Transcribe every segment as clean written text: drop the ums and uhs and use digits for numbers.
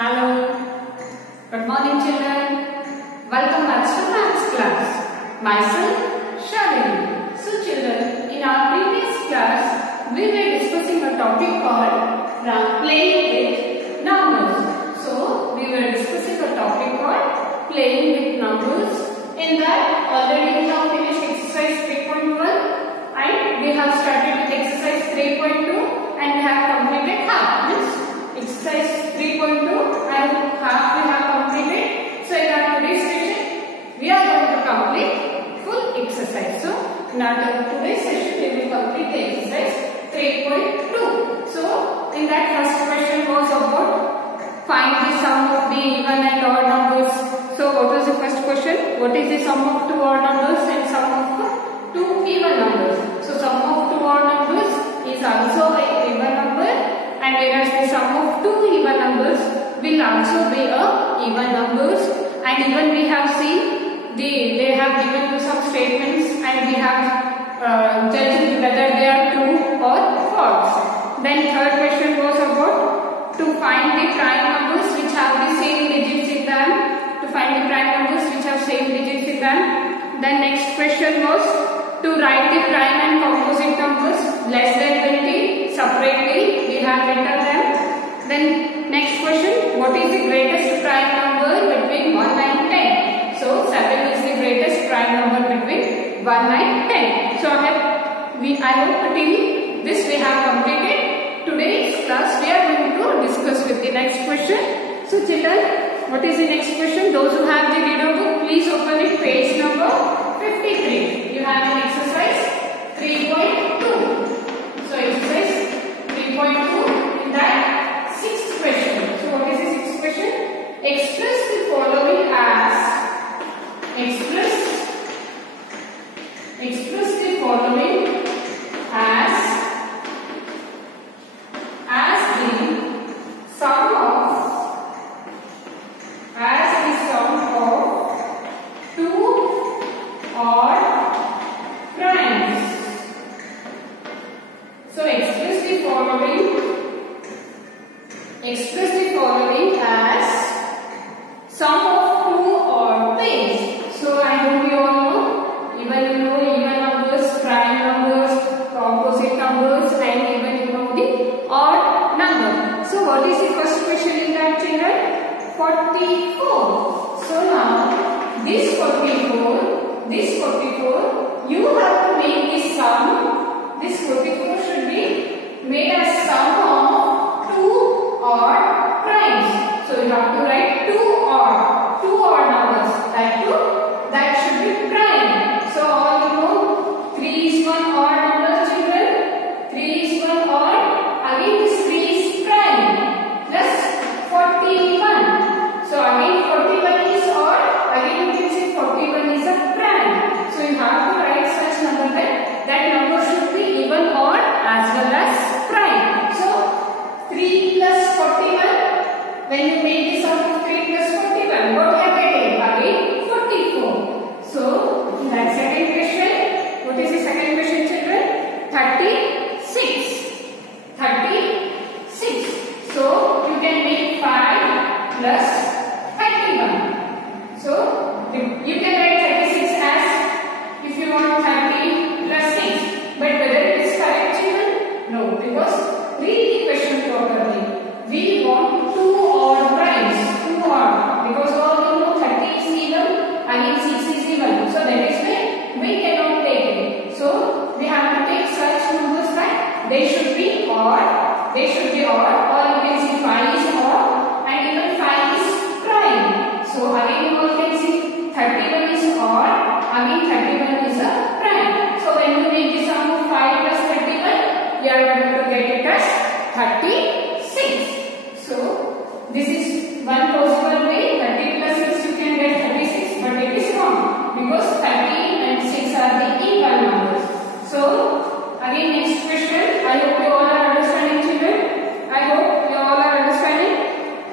Hello. Good morning, children. Welcome back to maths class. Myself, Shalini. So, children, in our previous class, we were discussing a topic called playing with numbers. So, we were discussing a topic called playing with numbers. In that, already we have finished exercise 3.1 and we have started with exercise 3.2 and we have completed half. Exercise 3.2 and half we have completed. So in our today's session, we are going to complete full exercise. So in our today's session, we will complete the exercise 3.2. So in that first question was about find the sum of the even and odd numbers. So what was the first question? What is the sum of two odd numbers and sum of two even numbers? So sum of two odd numbers is also an even number. And whereas the sum of two even numbers will also be a even numbers, and even we have seen they have given you some statements and we have judged whether they are true or false. Then third question was about to find the prime numbers which have the same digits in them. To find the prime numbers which have same digits in them. Then next question was to write the prime and composite numbers less than 20 separately. We have written them. Then next question, what is the greatest prime number between 1 and 10? So 7 is the greatest prime number between 1 and 10. So I hope till this we have completed today's class. We are going to discuss with the next question. So children, what is the next question? Those who have the video book, please open it, page number 53. You have an exercise 3.2. So exercise 3.2, in that sixth question. So what is the sixth question? Express the following as the sum of two odd primes. So express the following as sum of two odd things. So I hope you all know, even numbers, prime numbers, composite numbers, and even you know the odd number. So what is the first question in that, children? 44. So now this 44, you have to make this sum. This 44 should be made as sum of two odd primes. So you have to write two odd numbers. That should be prime. So all you know, 3 is one odd number, children. 3 is one odd. Again this 3 is prime. Plus 41. So again 41 is odd. Again you can say 41 is a prime. So you have to write such number that number should be even odd as well as prime. So 3 plus 41, when you make the sum of 3 plus 41, what we are getting? Again 44. So that second question, what is the second question, children? 36. 36. So you can make 5 plus 31. So you can write 36 as if you want 30 plus 6. But whether it is correct, children? No, because read the question properly. We want two odd primes. Two odd. Because all you know 30 is even, again 6 is even. So that is why we cannot take it. So we have to take such numbers that they should be odd. Or you can see 5 is odd and even 5 is prime. So again you can see 31 is odd. Again 31 is a prime. So when you make the sum of 5 plus 31, you are going to get it as 36. So this is one possible way. 30 plus 6 you can get 36, but it is wrong because 30 and 6 are the even numbers. So again next question. I hope you all are understanding, children. I hope you all are understanding.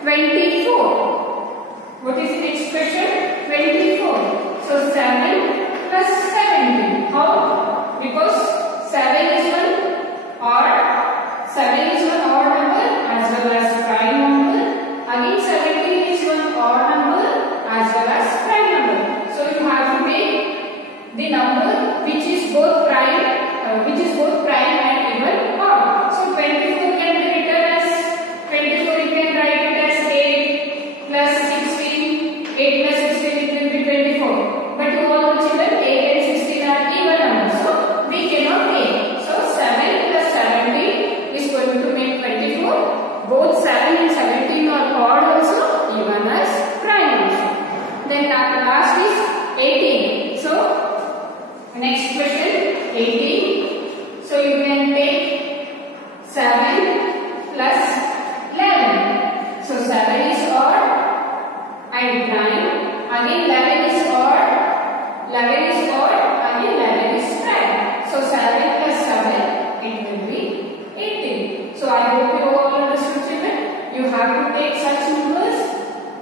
24. What is the next question? 24. So 7 plus 17. How? Because 7 is one odd. 7 is one odd number as well as prime number. Again 7 7 plus 11. So 7 is odd and prime. Again 11 is odd. 11 is odd. Again 11 is prime. So 7 plus 7, it will be 18. So I hope you all understood, children. You have to take such numbers.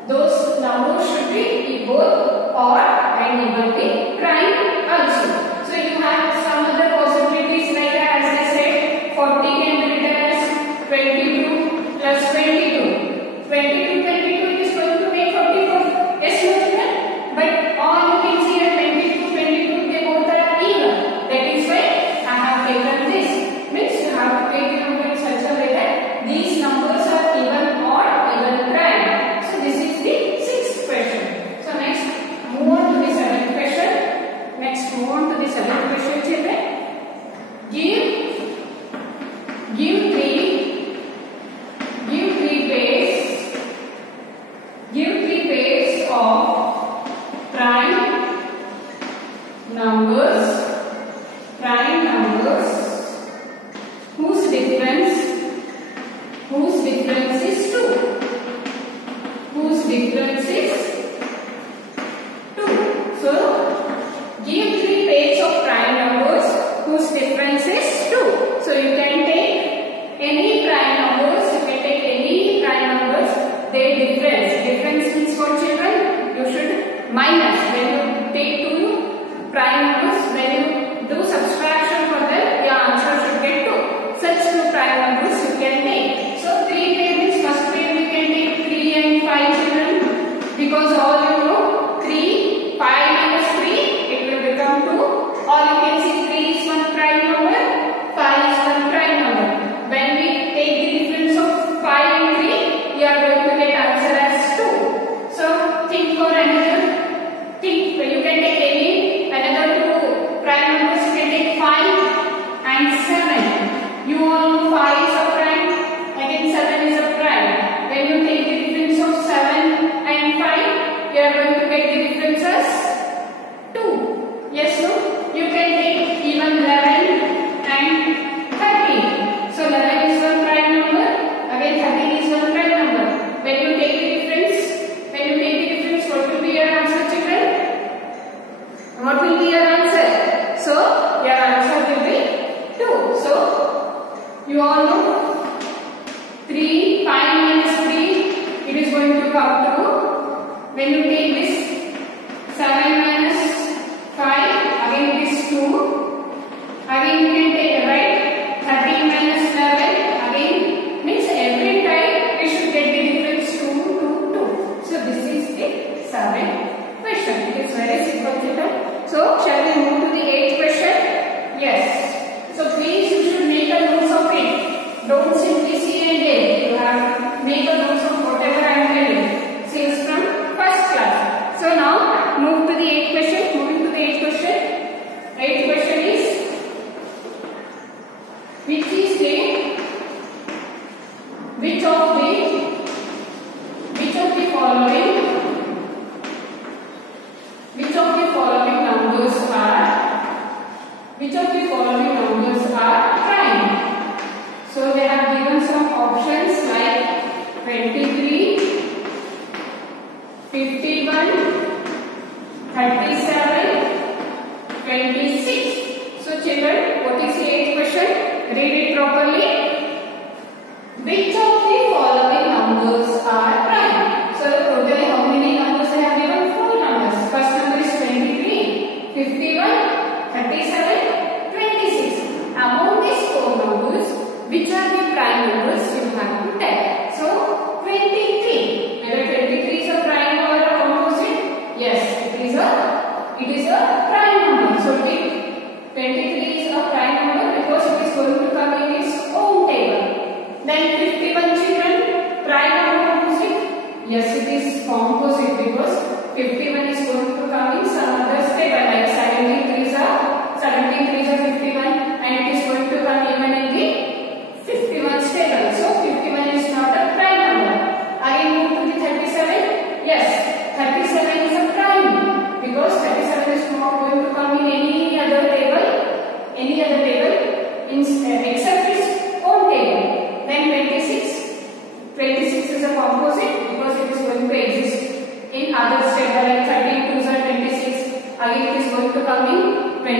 Those numbers should be both odd and even be prime also. So you have some other possibilities like as I said, 40 can be written as 22 plus 22. 22 it is going to make 44. Yes, no children? But all you can see that 22 they both are even. That is why I have taken this. Means you have to take the number in such a way that these numbers are even or even prime. So this is the sixth question. So next move on to the seventh question. Next move on to the seventh question, children. Give three pairs of prime numbers whose difference is 2. Whose difference is 2. So give three pairs of prime numbers whose difference is 2. So you can take any prime numbers. You can take any prime numbers. Their difference. Difference means for children. You should minus when you take two prime numbers. When you do subtraction for them, your answer should get 2. Such two prime numbers you can take. So 3 pair means first pair we can take 3 and 5, children, because all you know 3, 5 minus 3 it will become 2. All you can see 3 is one prime number, 5 is one prime number. When we take the difference of 5 and 3, we are going to get answer as 2. So think for another. Think you can take any another two prime numbers. You can take 5 and 7. You all know 5 is a prime. Again 7 is a prime. When you take the difference of 7 and 5, you are going to get the difference as 2. Yes, no? You can take even 11 and 13. So 11 is one prime number. Again 13 is one prime number. When you take the difference, what will be your answer, children? What will be your answer? So your answer will be 2. So you all know 3, 5 minus 3, it is going to come to, when you take this 7 minus 5, again it is 2. Again you can take, right, 13 minus 11, again means every time we should get the difference 2 to 2. So this is the seventh question. It is very simple, children. So shall we move to the eighth question? Yes. So please you should make a notes of it. Don't simply see and read. You have to make a notes of whatever I am telling since from first class. So now move to the eighth question. Moving to the eighth question. Eighth question is, which of the following numbers are prime? So they have given some options like 23, 51, 37, 26. So children, what is the eighth question? Read it properly. Which of the following numbers are prime? So totally how many numbers I have given? 4 numbers. First number is 23, 51, 37, 26. Among these 4 numbers, which are the prime numbers you have to tell? So 23. Whether 23 is a prime or a composite? Yes, it is a prime number. So 23 is a prime number because it is going to come in its own table. Then 51, children, prime or composite? Yes, it is composite because 51 is going to come in some other table like 17 3s are 51 and it is going to come even in the 51 table. So 51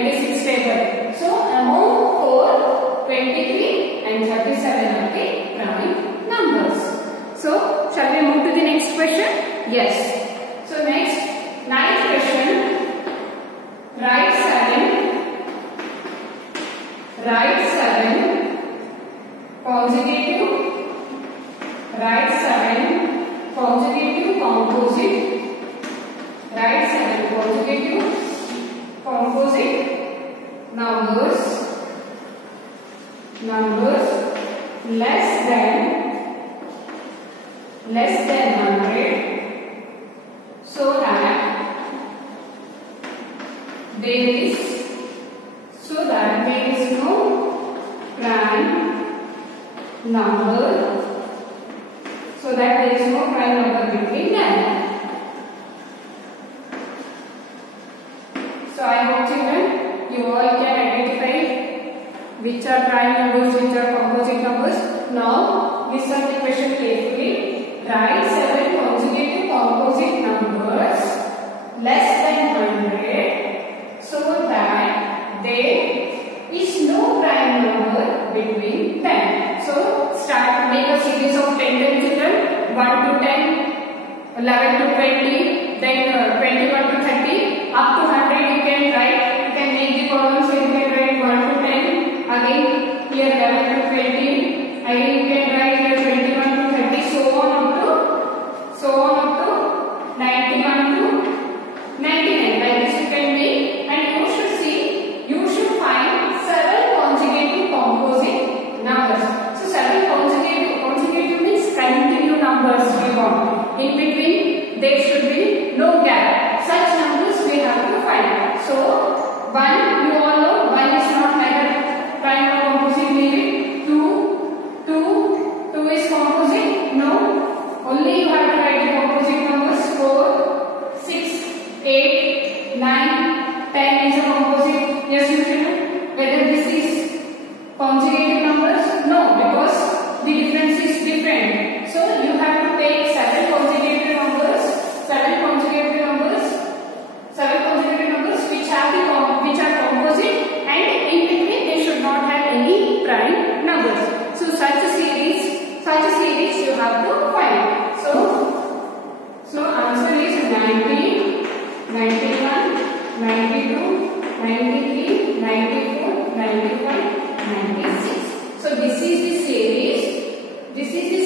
26 table. So among 4, 23 and 37 are the prime numbers. So shall we move to the next question? Yes. So next, ninth question. Write 7 consecutive. Write 7 consecutive composite. Write 7 consecutive composite numbers less than 100, so that there is no prime number. So that there is no prime number between them. So I hope children you all can identify which are prime numbers, which are composite numbers. Now listen the question carefully. Write 7 consecutive composite numbers less than 100 so that there is no prime number between them. So make a series of 10 children, 1 to 10, 11 to 20, then 21 to 30, up to 100 you can write. You can make the columns, so you can write 1 to 10, again here 11 to 20, again you can write here 21 to 30, so on up to 91 to 99. Like this you can make, and you should find 7 consecutive composite numbers. So 7 consecutive means continuous numbers we want. In between there should be no gap. Such numbers we have to find. So 1, you all know 1 is not neither prime or composite, maybe 2 is composite. No, only you have to write the composite numbers. 4, 6, 8, 9, 10 is a composite. Yes, you know whether this is consecutive numbers? No, because the difference is different. So you have to take 7 consecutive numbers which are composite, and in between they should not have any prime numbers. So such a series you have to find. So answer is 90, 91, 92, 93, 94, 95, 96. So this is the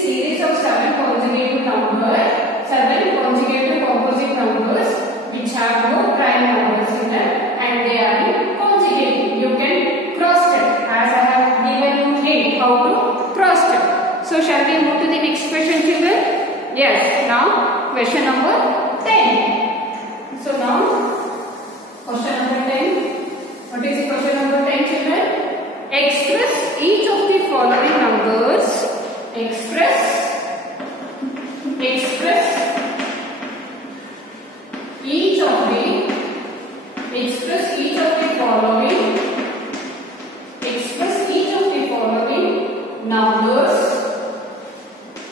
series of 7 consecutive composite numbers which have no prime numbers in them, and they are consecutive. You can cross check, as I have given you hint how to cross check. So shall we move to the next question, children? Yes. Now question number 10. So now question number 10. What is the question number 10, children? Express each of the following numbers. Express each of the following numbers.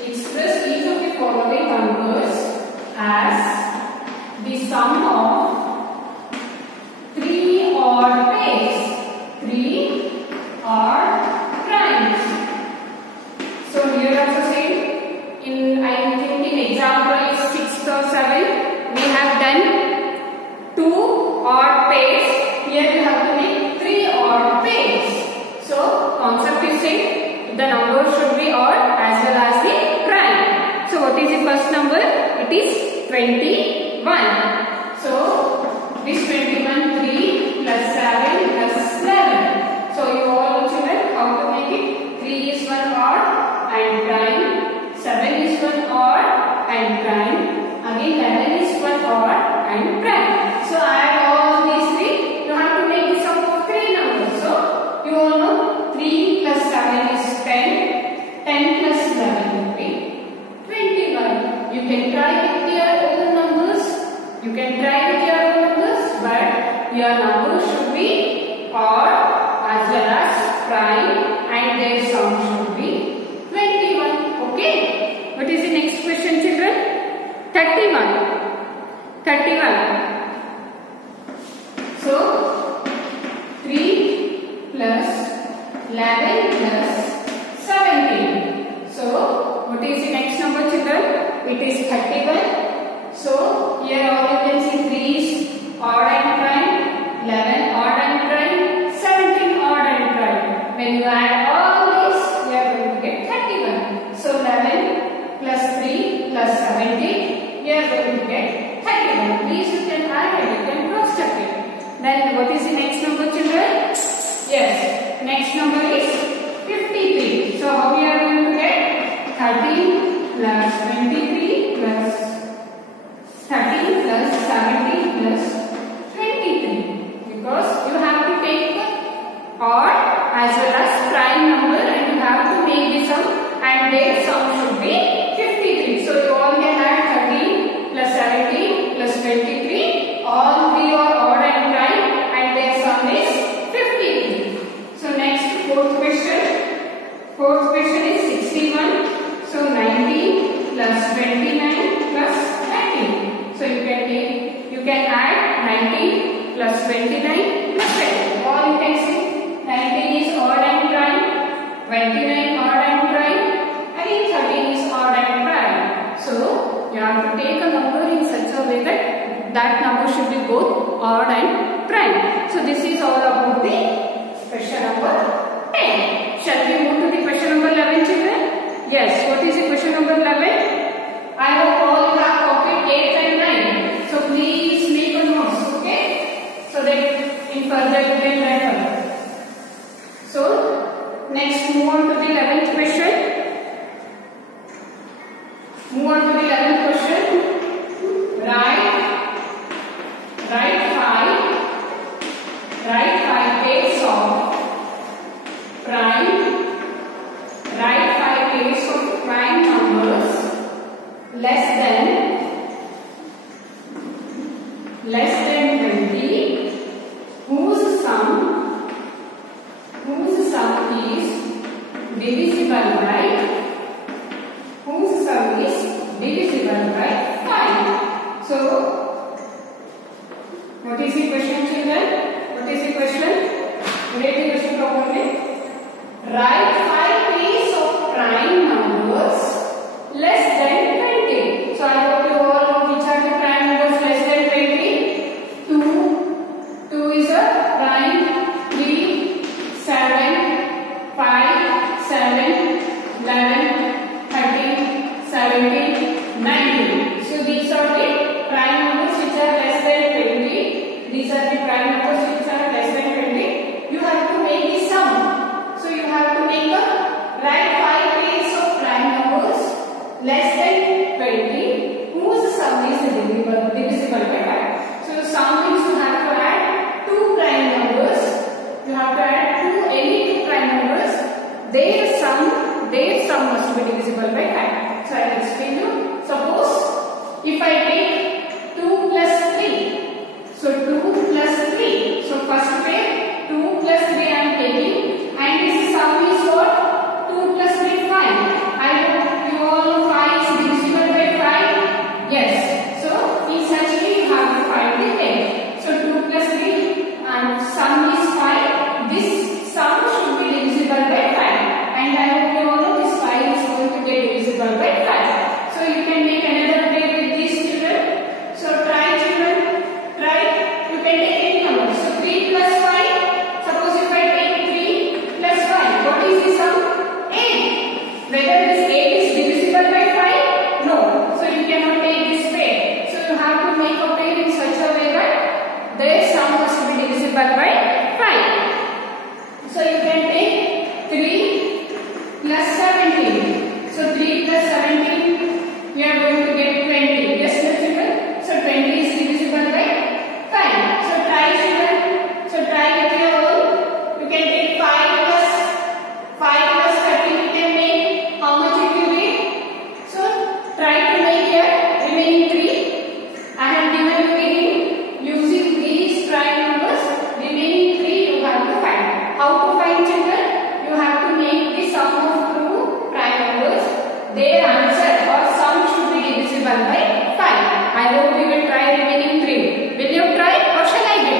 Express each of the following numbers as the sum of 3 odd pairs. 3 odd primes. So here also say I think in example 6 or 7 we have done 2 odd pairs. Here we have to make 3 odd pairs. So concept is saying the number should be odd as well as the prime. So what is the first number? It is 21. So this 21, 3 plus 7 plus 11. So you all know children how to make it. 3 is one odd and prime. 7 is one odd and prime. Again 11 is one odd and prime. So add all these 3. You have to make the sum of 3 numbers. So you all know 3 plus 7 is 10. 10 plus 11 will be 21. You can try with your own numbers. You can 31. So here all you can see 3 is odd and prime, 11 odd and prime, 17 odd and prime. When you add all this, you are going to get 31. So 11 plus 3 plus 17, you are going to get 31. Please you can add and you can cross check it. Then what is the next number, children? Yes, next number is 53. So how we are going to get 13 plus 23 plus 13 plus 17 plus 23. Because you have to take odd as well as prime number and you have to make the sum and their sum should be 53. So you all can add 13 plus 17 plus 23. All three are odd and prime and their sum is 53. So next fourth question. Fourth question is 61. So 19 plus 29 plus 19. So you can add 19 plus 29 plus 20. All you can see 19 is odd and prime, 29 odd and prime, and 13 is odd and prime. So you have to take a number in such a way that number should be both odd and prime. So this is all about the question number 10. Shall we move to the question number 11, children? Yes, what is the question number 11? I hope all you have copied 8 and 9. So please make a notes, okay? So that in further you can refer. So next move on to the 11th question. Move on to the 11th question. Write 5 pairs of prime. Write 5 pairs of prime numbers less than 20, whose sum is divisible by 5. So what is the question, children? What is the question? Read the question properly. Write 5 pairs of prime numbers less than 20. So I hope you all know which are the prime numbers less than 20. 2 is a prime, 3, 7, 5, 7, 11, 13, 17, 19. So these are the prime numbers which are less than 20. These are the prime numbers which are less than 20. You have to make the sum. So you have to make write 5 pairs of prime numbers less than 20 whose sum is divisible by 5. So sum means you have to add 2 prime numbers. You have to add any 2 prime numbers. Their sum must be divisible by 5. So I will explain you. Suppose if I take 2 plus 3. So 2 plus 3. So first pair 2 plus 3 I am taking and this sum is what? 2 plus 3 5. I hope you all know 5 is divisible by 5. Yes. So in such way you have to find the pair. So 2 plus 3 and sum is 5. This sum should be divisible by 5. And I hope you all know this 5 is going to get divisible by 5. So you can make another pair with these children. So try, children. Try. You can take any number. So 3 plus 5. Suppose if I take 3 plus 5. What is the sum? 8. Whether this 8 is divisible by 5? No. So you cannot take this pair. So you have to make a pair in such a way that their sum must be divisible by 5. So you can take 3 plus 17. So 3 plus 17, you are going to get 20. Yes, children? So 20 is divisible by 5. So try, children. So try with your own. You can take 5 plus 13. You can make how much it will be? So try to make here remaining 3. I have given you the hint. Using these prime numbers, remaining 3 you have to find. How to find, children? You have to make the sum of 2 prime numbers. Their answer or sum should be divisible by 5. I hope you will try remaining 3. Will you try or shall I do?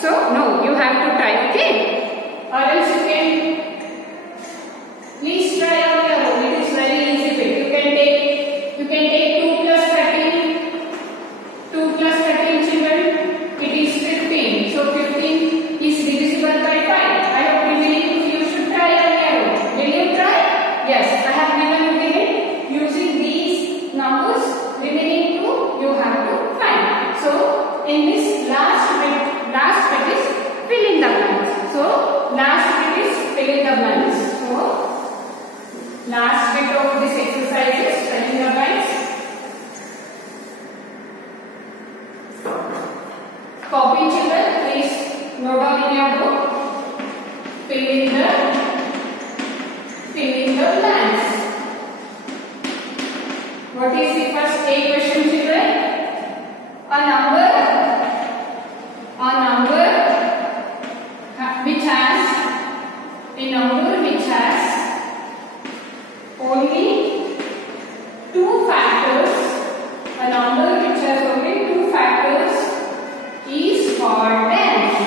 So no, you have to try, okay? Or else you can please try on your own. It is very easy way. You can take 2 plus Last bit of this exercise is filling the blanks. Copy, children. Please note down in your book. Fill in the blanks. What is the first A question, children? A number which has only two factors. A number which has only two factors is called dash.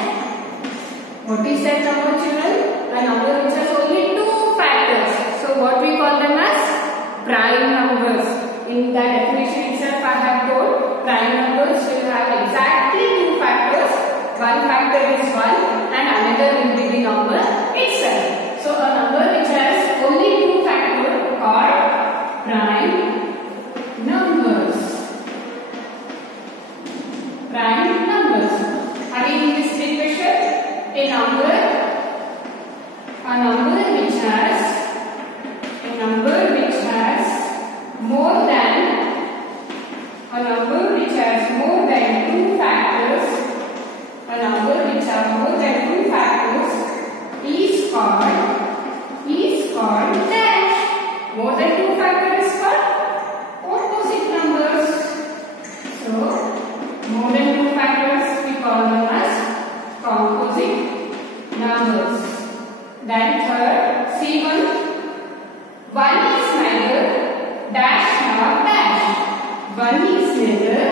What is that number, children? A number which has only two factors. So what we call them as prime numbers. In the definition itself, I have told prime numbers will have exactly two factors. One factor is 1 and another will be the number itself. So a number which has only two factors are prime numbers. Prime numbers. Again in this equation, a number which has more than two factors. A number which has more than two factors is called dash. More than two factors is called composite numbers. So more than two factors we call them as composite numbers. Then third, C1. 1 is neither dash nor dash. 1 is neither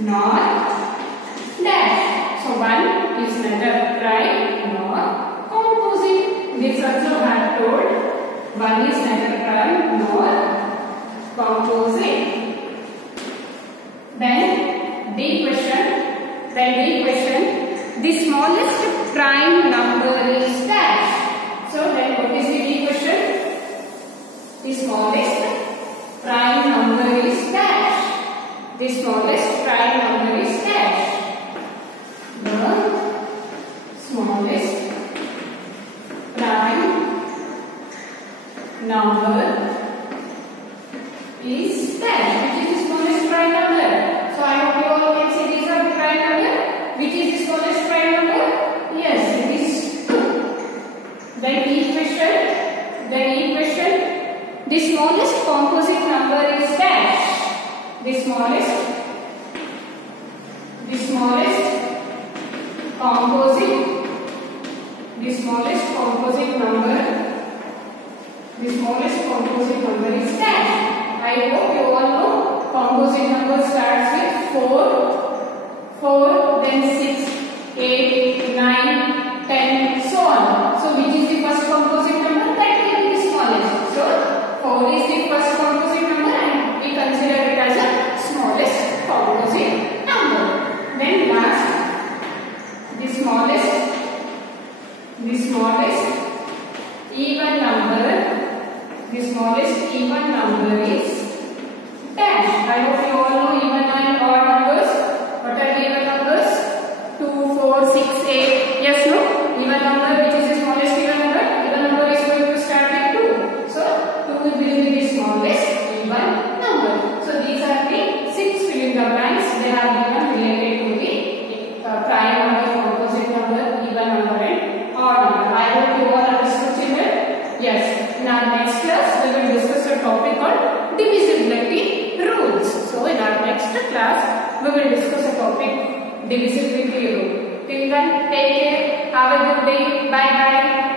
nor dash. So 1 is neither prime nor composite. This also I have told 1 is neither prime nor composite. Then D question. The smallest prime number is dash. So then what is the D question? The smallest prime number is dash. The smallest prime number is dash. The smallest prime number is dash. Which is the smallest prime number? So I hope you all can see these are the prime number. Which is the smallest prime number? Yes, it is 2. Then E question. The smallest composite number is dash. The smallest composite number is dash. I hope you all know composite number starts with 4, then 6, 8, 9, 10, so on. So which is the first composite number? That will be the smallest. So 4 is the first composite number and we consider it as a smallest composite number. Then last, the smallest even number. The smallest even number is dash. I hope you all know even and odd numbers. What are the even numbers? 2, 4, 6, 8. Yes, no? Even number, which is the smallest even number? Even number is going to start with 2. So 2 will be the smallest even number. So these are the 6 filling the blanks. They are given related to the prime number, composite number, even number and odd number. I hope you all understood, children. Yes. In our next class, we will discuss a topic called divisibility rules. So in our next class, we will discuss a topic divisibility rule. Till then, take care. Have a good day. Bye bye.